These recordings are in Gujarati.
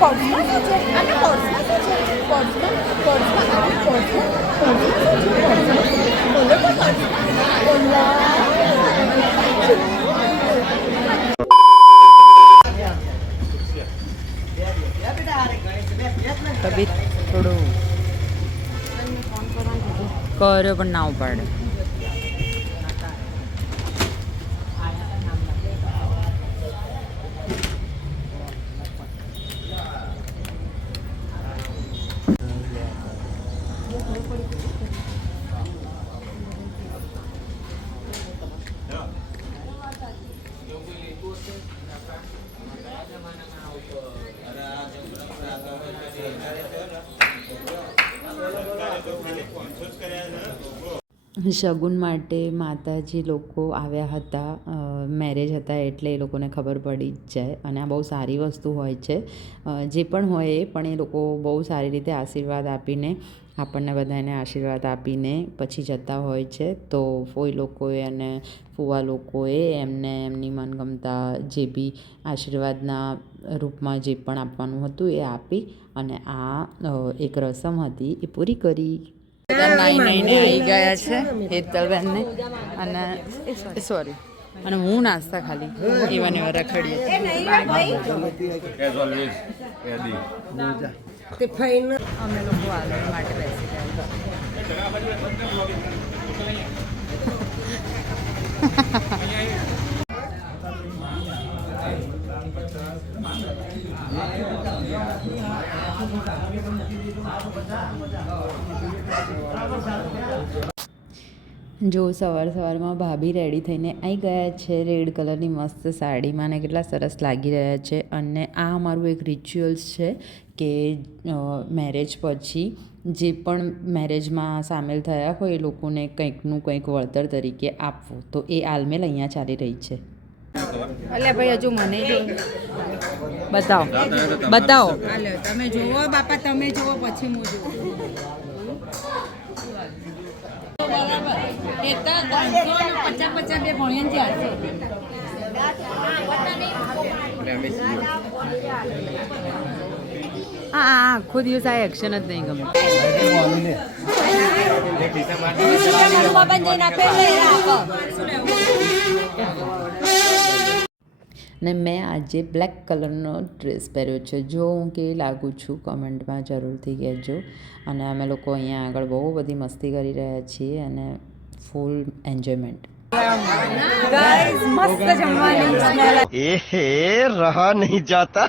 પર્સમાં શું છે? અને પર્સમાં શું છે? પર્સમાં અને પર્સમાં શું છે? બોલો તો કબીર થોડું કર્યો પણ ના ઉપાડે. શગુન માટે માતાજી લોકો આવ્યા હતા, મેરેજ હતા એટલે એ લોકોને ખબર પડી જ જાય. અને આ બહુ સારી વસ્તુ હોય છે, જે પણ હોય એ પણ એ લોકો બહુ સારી રીતે આશીર્વાદ આપીને આપણને બધાને આશીર્વાદ આપીને પછી જતા હોય છે. તો ફોઈ લોકોએ અને ફુવા લોકોએ એમને એમની મનગમતા જે બી આશીર્વાદના રૂપમાં જે પણ આપવાનું હતું એ આપી અને આ એક રસમ હતી એ પૂરી કરી. નાઈને આવી ગયા છે હેતલબેનને અને સોરી અને હું નાસ્તા ખાલી એવાને એવા રખડીએ અમે લોકો આલુ માટે બેસી ગયા. જો સવારમાં ભાભી રેડી થઈને આવી ગયા છે રેડ કલરની મસ્ત સાડીમાં ને કેટલા સરસ લાગી રહ્યા છે. અને આ અમારું એક રિચ્યુઅલ્સ છે કે મેરેજ પછી જે પણ મેરેજમાં સામેલ થયા હોય એ લોકોને કંઈકનું કંઈક વળતર તરીકે આપવું. તો એ આલમેલ અહીંયા ચાલી રહી છે. અલ્યા ભાઈ હજુ મને જો બતાવો તમે જુઓ બાપા, તમે જુઓ પછી હું જુઓ. આખો દિવસ આ એક્શન જ નહીં ગમે. ને મેં આજે બ્લેક કલરનો ડ્રેસ પહેર્યો છે. જો હું કેવી લાગું છું કમેન્ટમાં જરૂરથી કહેજો. અને અમે લોકો અહીંયા આગળ બહુ બધી મસ્તી કરી રહ્યા છીએ અને ફૂલ એન્જોયમેન્ટ. મસ્ત જમવાની રહા નહીં જાતા.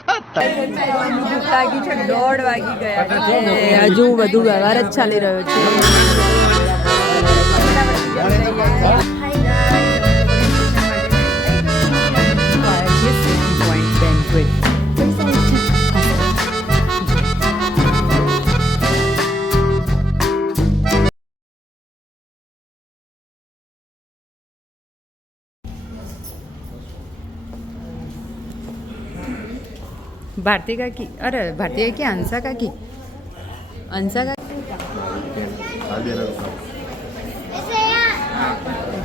લાગી છે 1:30 વાગી ગયા છે. હજુ બધું વ્યવહાર જ ચાલી રહ્યો છે. ભારતી કાકી, અરે ભારતી કાકી, અંશા કાકી,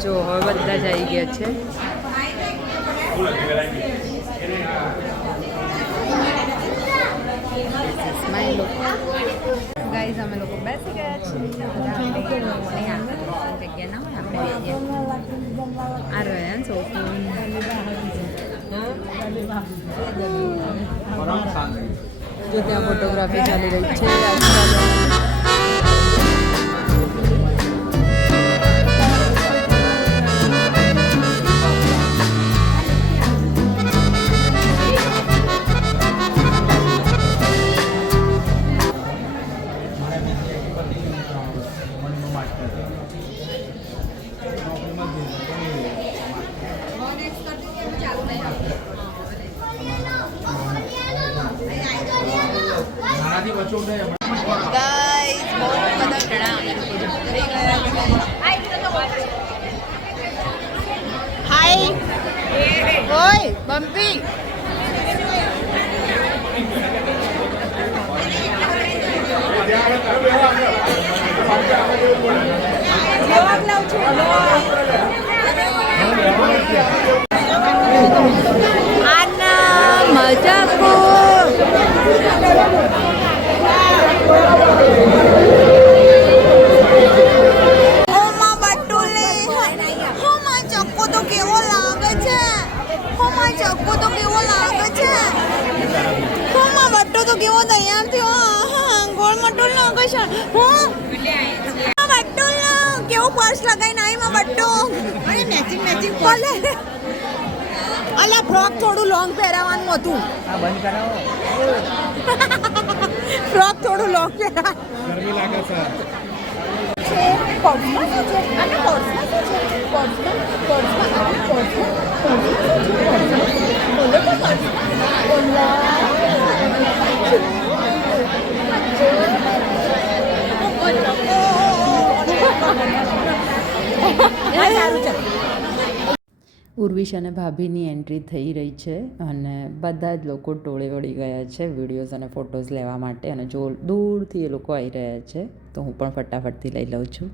જો હવે બધા જ આવી ગયા છે. ગાઈઝ અમે લોકો બેસી ગયા છીએ. જગ્યા ના હોય આપણે આ રહ્યા સોફા. જો ત્યાં ફોટોગ્રાફી ચાલી રહી છે. હાય ઓય બમ્પી આના મજાકો કેવો તૈયાર થયો ગોળ મટોલ લોકેશન હું બટ્ટોલ કેવું પર્સ લગાઈને આવી માં બટ્ટો અરે મેચિંગ મેચિંગ બોલે અલા ફ્રોક થોડું લોંગ પહેરાવાનું હતું બંધ કરાવો ફ્રોક થોડું લોંગ પહેરા ગરમી લાગે છે પર્સમાં શું છે અને પર્સમાં શું છે પર્સમાં અને પર્સમાં બોલો તો સારું છે ઉર્વિશ અને ભાભીની એન્ટ્રી થઈ રહી છે અને બધા જ લોકો ટોળે વળી ગયા છે વિડીયોઝ અને ફોટોઝ લેવા માટે અને જો દૂરથી એ લોકો આવી રહ્યા છે તો હું પણ ફટાફટથી લઈ લઉં છું.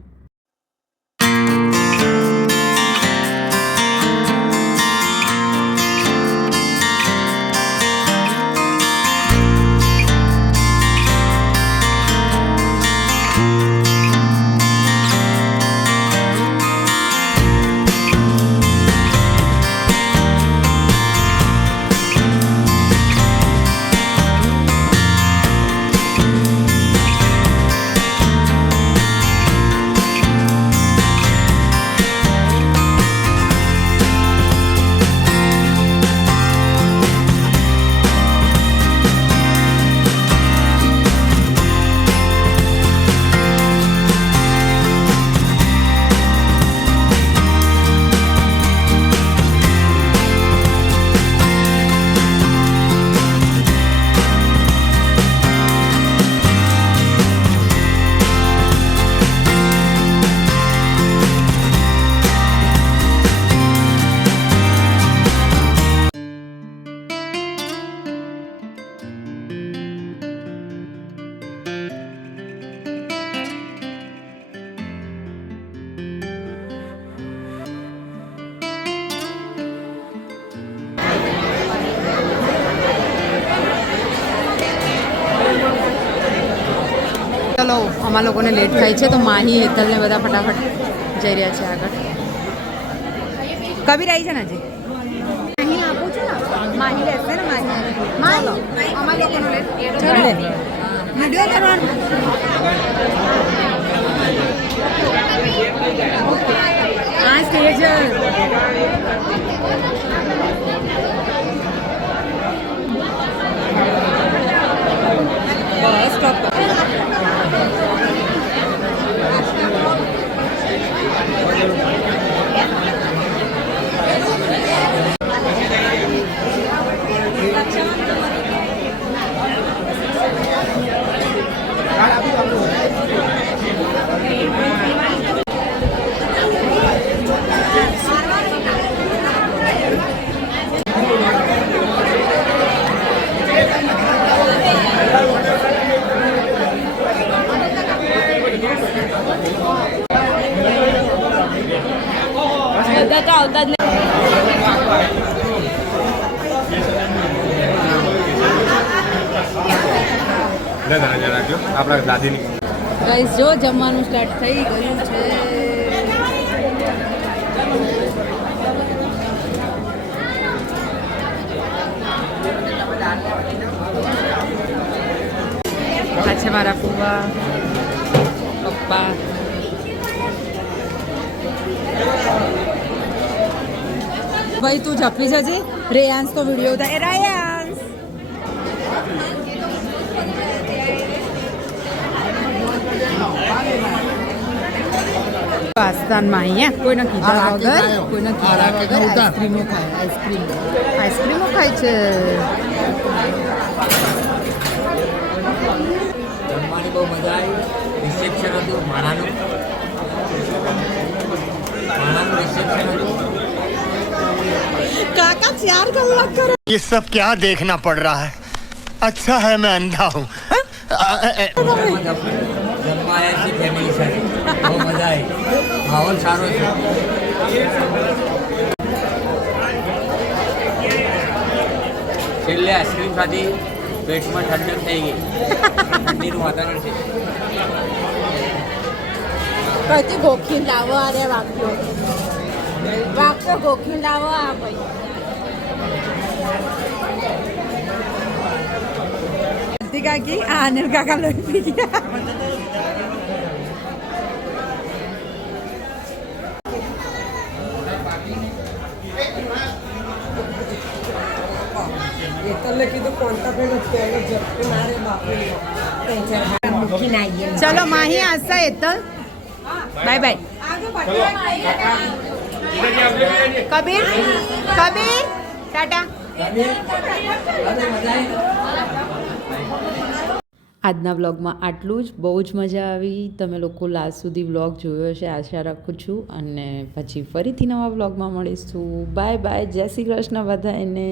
ચલો અમારા લોકોને લેટ થાય છે તો માહી હેતલ ને બધા ફટાફટ જઈ રહ્યા છે આગળ. કબીર આવી છે ને હજી અહીં આપું છું ને માહી રહેશે ને માહી અમારા લોકોનો લેટ વિડીયો કરવાનો આ સ્ટેજ બસ સ્ટોપ. બધા તો આવતા જ આપણા દાદીની ગાઈસ જો જમવાનું સ્ટાર્ટ થઈ ગયું છે. આ છે મારા ફુવા પપ્પા. ભાઈ તું જપી જજે. રેયાંશ તો વિડીયો ઉતારે. રેયાંશ પાસ્તાનમાં અહીંયા કોઈને કીધા વગર આઈસ્ક્રીમો ખાય. આઈસ્ક્રીમો ખાય છે. જમવાની બહુ મજા આવી. રિસેપ્શન હતું માણાનું રિસેપ્શન હતું. કાકા 4 કલાક કરો ये सब क्या देखना पड़ रहा है अच्छा है मैं अंधा हूँ જમવા આવ્યા છીએ ફેમિલી સાથે. બહુ મજા આવી. માહોલ સારો છે. છેલ્લે આઈસ્ક્રીમ ખાધી. પેટમાં ઠંડક થઈ ગઈ. ઠંડીનું વાતાવરણ છે. કઈથી ગોખી લાવો અરે વાગ્યો ગોખી લાવો આ ભાઈ કાકી અનિલ કાકા લોહી પી ગયા ચલો માહી આશા હેતલ બાય બાય કબીર કબીર ટાટા આજના વ્લોગમાં આટલું જ. બહુ જ મજા આવી. તમે લોકો લાસ્ટ સુધી વ્લોગ જોયો હશે આશા રાખું છું. અને પછી ફરીથી નવા વ્લોગમાં મળીશું. Bye bye. જય શ્રી કૃષ્ણ બધાને.